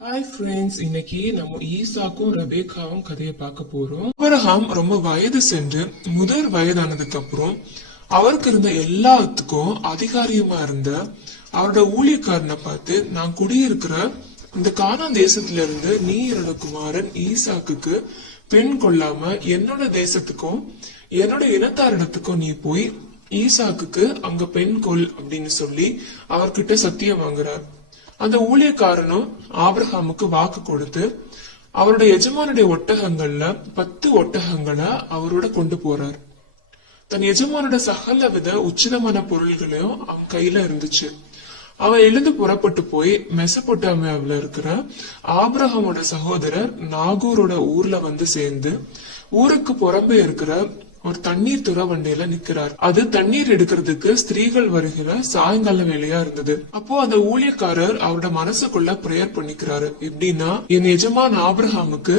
Hi friends இன்னைக்கு நம்ம ஈசாக்கும் ரபேகாவும் கதையை பார்க்க போறோம். அபரஹாம் ரொம்ப வயது சென்று முதல் வயதானதுக்கு அப்புறம் அவருக்கு இருந்த எல்லாத்துக்கும் அதிகாரியுமா இருந்த அவரோட ஊழியக்காரனை பார்த்து நான் குடியிருக்கிற இந்த கானான் தேசத்துல இருந்து நீ என்னோட குமாரன் ஈசாக்குக்கு பெண் கொள்ளாம என்னோட தேசத்துக்கும் என்னோட இனத்தாரிடத்துக்கும் நீ போய் ஈசாக்குக்கு அங்க பெண் கொள் அப்படின்னு சொல்லி அவர்கிட்ட சத்தியம் வாங்குறார். அந்த ஊழியக்காரனும் ஆபிரஹாமுக்கு வாக்கு கொடுத்து அவருடைய எஜமானுடைய ஒட்டகங்கள்ல பத்து ஒட்டகங்களை அவரோட கொண்டு போறார். தன் எஜமானோட சகல வித உச்சிதமான பொருள்களையும் அவன் கையில இருந்துச்சு. அவன் எழுந்து புறப்பட்டு போய் மெசபொட்டாமியாவில் இருக்கிற ஆப்ரஹாமோட சகோதரர் நாகூரோட ஊர்ல வந்து சேர்ந்து ஊருக்கு புறம்பே இருக்கிற ஒரு தண்ணீர் துற வண்டியில நிக்கிறார். அது தண்ணீர் எடுக்கிறதுக்கு ஸ்திரீகள் வருகிற சாயங்கால வேலையா இருந்தது. அப்போ அந்த ஊழியக்காரர் அவரோட மனசுக்குள்ள பிரேயர் பண்ணிக்கிறாரு. எப்படின்னா என் எஜமான் ஆபிரகாமுக்கு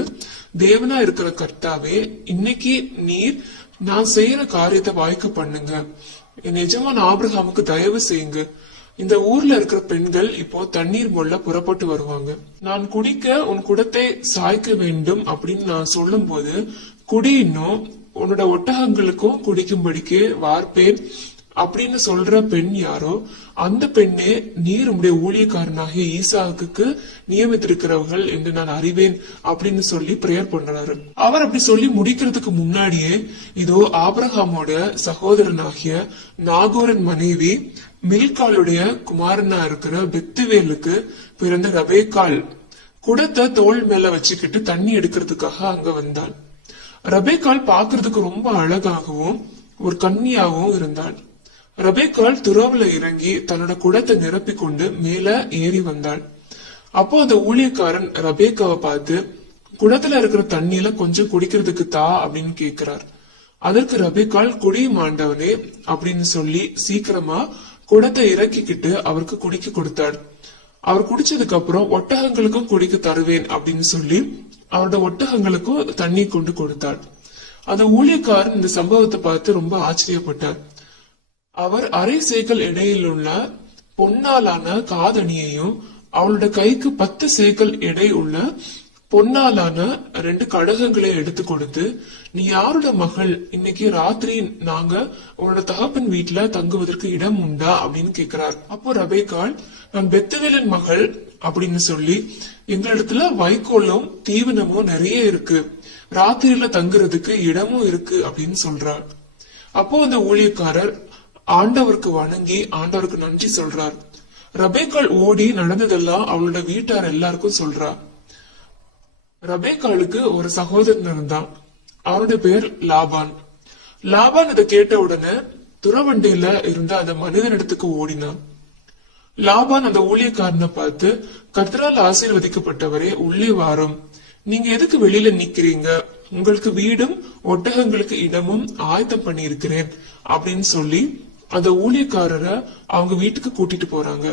தேவனா இருக்கிற கர்த்தாவே இன்னைக்கு நீர் நான் செய்யற காரியத்தை வாய்க்க பண்ணுங்க. என் எஜமான் ஆபிரகாமுக்கு தயவு செய்யுங்க. இந்த ஊர்ல இருக்கிற பெண்கள் இப்போ தண்ணீர் மொல்ல புறப்பட்டு வருவாங்க. நான் குடிக்க உன் குடத்தை சாய்க்க வேண்டும் அப்படின்னு நான் சொல்லும் போது குடி இன்னும் உன்னோட ஒட்டகங்களுக்கும் குடிக்கும்படிக்கு வார்ப்பேன் அப்படின்னு சொல்ற பெண் யாரோ அந்த பெண்ணே நீர் உடைய ஊழியக்காரனாகிய ஈசாவுக்கு நியமித்திருக்கிறவர்கள் என்று நான் அறிவேன் அப்படின்னு சொல்லி பிரேயர் பண்றாரு. அவர் அப்படி சொல்லி முடிக்கிறதுக்கு முன்னாடியே இதோ ஆப்ரஹாமோட சகோதரனாகிய நாகோரன் மனைவி மில்காலுடைய குமாரனா இருக்கிற பெத்துவேலுக்கு பிறந்த ரபேக்கால் குடத்தை தோள் மேல வச்சுக்கிட்டு தண்ணி எடுக்கிறதுக்காக அங்க வந்தாள் ரபேக்கால் பாக்குறதுக்கு ரொம்ப அழகாகவும் ஒரு கன்னியாகவும் இருந்தாள். ரபேக்கால் துறவுல இறங்கி தன்னோட குடத்தை நிரப்பி கொண்டு மேல ஏறி வந்தாள். அப்போ அந்த ஊழியக்காரன் ரபேக்காவை பார்த்து குடத்துல இருக்கிற தண்ணியில கொஞ்சம் குடிக்கிறதுக்கு தா அப்படின்னு கேக்குறார். அதற்கு ரபேக்கால் குடியும் ஆண்டவனே அப்படின்னு சொல்லி சீக்கிரமா குடத்தை இறக்கிக்கிட்டு அவருக்கு குடிக்க கொடுத்தாள். அவர் குடிச்சதுக்கு அப்புறம் ஒட்டகங்களுக்கும் குடிக்க தருவேன் அப்படின்னு சொல்லி அவரோட ஒட்டகங்களுக்கும் தண்ணி கொண்டு கொடுத்தாள். அந்த ஊழியக்காரன் இந்த சம்பவத்தை பார்த்து ரொம்ப ஆச்சரியப்பட்டார். அவர் அரை சேக்கல் இடையில் உள்ள பொன்னாலான காதணியையும் அவளோட கைக்கு பத்து சேக்கல் எடை உள்ள பொன்னாலான ரெண்டு கடகங்களை எடுத்து கொடுத்து நீ யாரோட மகள்? இன்னைக்கு ராத்திரி நாங்க உன்னோட தகப்பன் வீட்டுல தங்குவதற்கு இடம் உண்டா? அப்படின்னு கேக்குறார். அப்போ ரபேகால் நான் பெத்தவேலன் மகள் அப்படின்னு சொல்லி எங்களிடத்துல வைக்கோலும் தீவனமும் நிறைய இருக்கு. ராத்திரியில தங்குறதுக்கு இடமும் இருக்கு அப்படின்னு சொல்றார். அப்போ அந்த ஊழியக்காரர் ஆண்டவருக்கு வணங்கி ஆண்டவருக்கு நன்றி சொல்றார். ரபேக்காள் ஓடி நடந்ததெல்லாம் அவளோட வீட்டார் எல்லாருக்கும் சொல்றா. ரபேக்காளுக்கு ஒரு சகோதரன் இருந்தான் அவனுடைய பேர் லாபான். லாபான் இதை கேட்ட உடனே துறவண்டியில இருந்த அந்த மனிதனிடத்துக்கு ஓடினான். லாபான் அந்த ஊழியக்காரனை பார்த்து கர்த்தரால் ஆசீர்வதிக்கப்பட்டவரே உள்ளே வாரம். நீங்க எதுக்கு வெளியில நிக்கிறீங்க? உங்களுக்கு வீடும் ஒட்டகங்களுக்கு இடமும் ஆயத்தம் பண்ணி இருக்கிறேன் அப்படின்னு சொல்லி அந்த ஊழியக்காரரை அவங்க வீட்டுக்கு கூட்டிட்டு போறாங்க.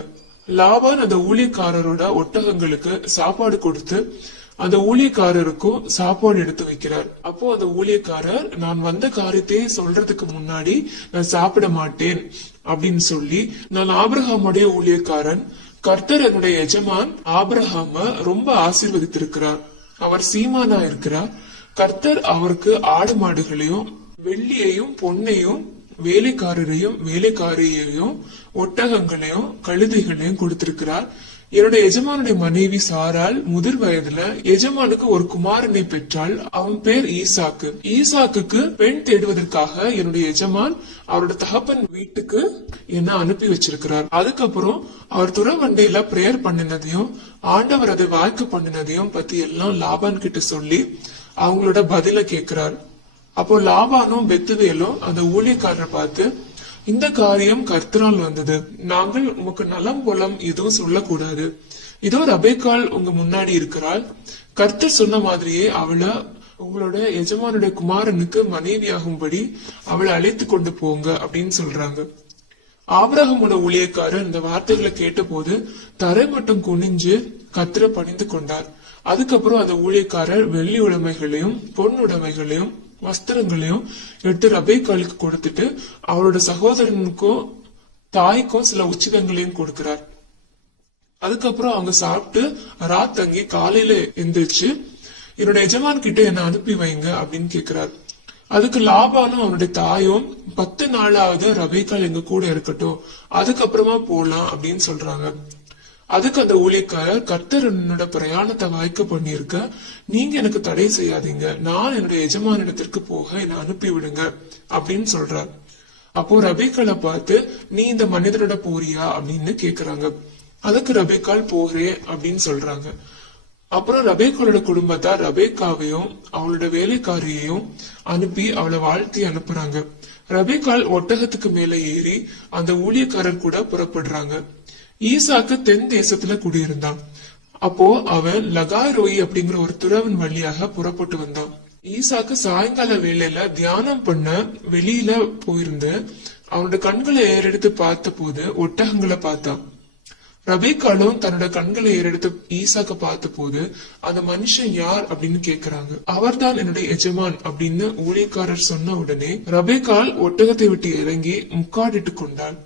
லாபான் அந்த ஊழியக்காரரோட ஒட்டகங்களுக்கு சாப்பாடு கொடுத்து அந்த ஊழியக்காரருக்கும் சாப்பாடு எடுத்து வைக்கிறார். அப்போ அந்த ஊழியக்காரர் நான் வந்த காரியத்தை சொல்றதுக்கு முன்னாடி நான் சாப்பிட மாட்டேன் அப்படின்னு சொல்லி நான் ஆபிரகாமுடைய ஊழியக்காரன் கர்த்தர் என்னுடைய எஜமான் ஆபிரகாம ரொம்ப ஆசீர்வதித்திருக்கிறார். அவர் சீமானா இருக்கிறார். கர்த்தர் அவருக்கு ஆடு மாடுகளையும் வெள்ளியையும் பொன்னையும் வேலைக்காரரையும் வேலைக்காரியையும் ஒட்டகங்களையும் கழுதைகளையும் கொடுத்திருக்கிறார். என்னுடைய எஜமானுடைய மனைவி சாரால் முதிர் வயதுல எஜமானுக்கு ஒரு குமாரனை பெற்றால் அவன் பேர் ஈசாக்கு. ஈசாக்குக்கு பெண் தேடுவதற்காக என்னுடைய எஜமான் அவரோட தகப்பன் வீட்டுக்கு என்ன அனுப்பி வச்சிருக்கிறார். அதுக்கப்புறம் அவர் துறவண்டையில பிரேயர் பண்ணினதையும் ஆண்டவர் அதை வாய்க்கு பண்ணினதையும் பத்தி எல்லாம் லாபான் கிட்ட சொல்லி அவங்களோட பதில கேக்குறார் அப்போ லாபானும் பெத்துவேலும் அந்த ஊழியக்காரரை பார்த்து இந்த காரியம் கர்த்தரால் வந்தது. நாங்கள் உமக்கு நலம் புலம் எதுவும் சொல்லக்கூடாது. இதோ ரபேக்கால் உங்க முன்னாடி இருக்கிறாள். கர்த்தர் சொன்ன மாதிரியே அவளை உங்களோட எஜமானுடைய குமாரனுக்கு மனைவியாகும்படி அவளை அழைத்து கொண்டு போங்க அப்படின்னு சொல்றாங்க. ஆபரகமோட ஊழியக்காரர் இந்த வார்த்தைகளை கேட்டபோது தரை மட்டும் குனிஞ்சு கத்திர பணிந்து கொண்டார். அதுக்கப்புறம் அந்த ஊழியக்காரர் வெள்ளி உடைமைகளையும் பொன் உடைமைகளையும் வஸ்திரங்களையும் எட்டு ரபேக்காலுக்கு கொடுத்துட்டு அவரோட சகோதரனுக்கும் தாய்க்கும் சில உச்சிதங்களையும் கொடுக்கிறார். அதுக்கப்புறம் அவங்க சாப்பிட்டு ராத் தங்கி காலையில எந்திரிச்சு என்னோட எஜமான் கிட்ட என்ன அனுப்பி வைங்க அப்படின்னு கேக்குறாரு. அதுக்கு லாபானும் அவனுடைய தாயும் பத்து நாளாவது ரபேக்கால் எங்க கூட இருக்கட்டும் அதுக்கப்புறமா போலாம் அப்படின்னு சொல்றாங்க. அதுக்கு அந்த ஊழியக்காரர் கர்த்தர் என்னோட பிரயாணத்தை வாய்க்க பண்ணியிருக்க. நீங்க எனக்கு தடை செய்யாதீங்க. நான் என்னுடைய எஜமானிடத்திற்கு போக என்னை அனுப்பி விடுங்க அப்படின்னு சொல்றார். அப்போ ரபிகளை பார்த்து நீ இந்த மனிதரோட போறியா? அப்படின்னு கேக்குறாங்க. அதுக்கு ரபேக்கால் போகிறேன் அப்படின்னு சொல்றாங்க. அப்புறம் ரபேக்காலோட குடும்பத்தார் ரபேக்காவையும் அவளோட வேலைக்காரியையும் அனுப்பி அவளை வாழ்த்தி அனுப்புறாங்க. ரபேக்கால் ஒட்டகத்துக்கு மேல ஏறி அந்த ஊழியக்காரர் கூட புறப்படுறாங்க. ஈசாக்கு தென் தேசத்துல குடியிருந்தான். அப்போ அவன் லகாய் அப்படிங்கிற ஒரு துறவன் வழியாக புறப்பட்டு வந்தான். ஈசாக்கு சாயங்கால வேலையில தியானம் பண்ண வெளியில போயிருந்து அவனோட கண்களை ஏறெடுத்து பார்த்த போது ஒட்டகங்களை பார்த்தான். ரபேக்காலும் தன்னோட கண்களை ஏறெடுத்து ஈசாக்க பார்த்த போது அந்த மனுஷன் யார் அப்படின்னு கேக்குறாங்க. அவர்தான் என்னுடைய எஜமான் அப்படின்னு ஊழியக்காரர் சொன்ன உடனே ரபேக்கால் ஒட்டகத்தை விட்டு இறங்கி முக்காடிட்டு கொண்டாள்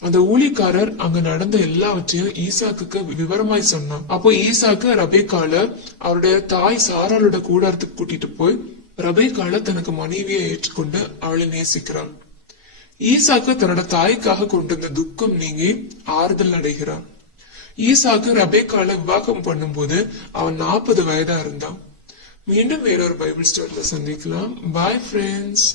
அந்த ஊழிக்காரர் அங்க நடந்த எல்லாவற்றையும் ஈசாக்கு விவரமாய் சொன்னான். அப்போ ஈசாக்கு ரபேக்கால அவருடைய தாய் சாராளோட கூடாரத்துக்கு கூட்டிட்டு போய் ரபேக்கால தனக்கு மனைவியை ஏற்றுக்கொண்டு அவளை நேசிக்கிறான். ஈசாக்கு தன்னோட தாய்க்காக கொண்டிருந்த துக்கம் நீங்கி ஆறுதல் அடைகிறான். ஈசாக்கு ரபேக்கால விவாகம் பண்ணும்போது அவன் நாற்பது வயதா இருந்தான். மீண்டும் வேறொரு பைபிள் ஸ்டோரியில சந்திக்கலாம். Bye friends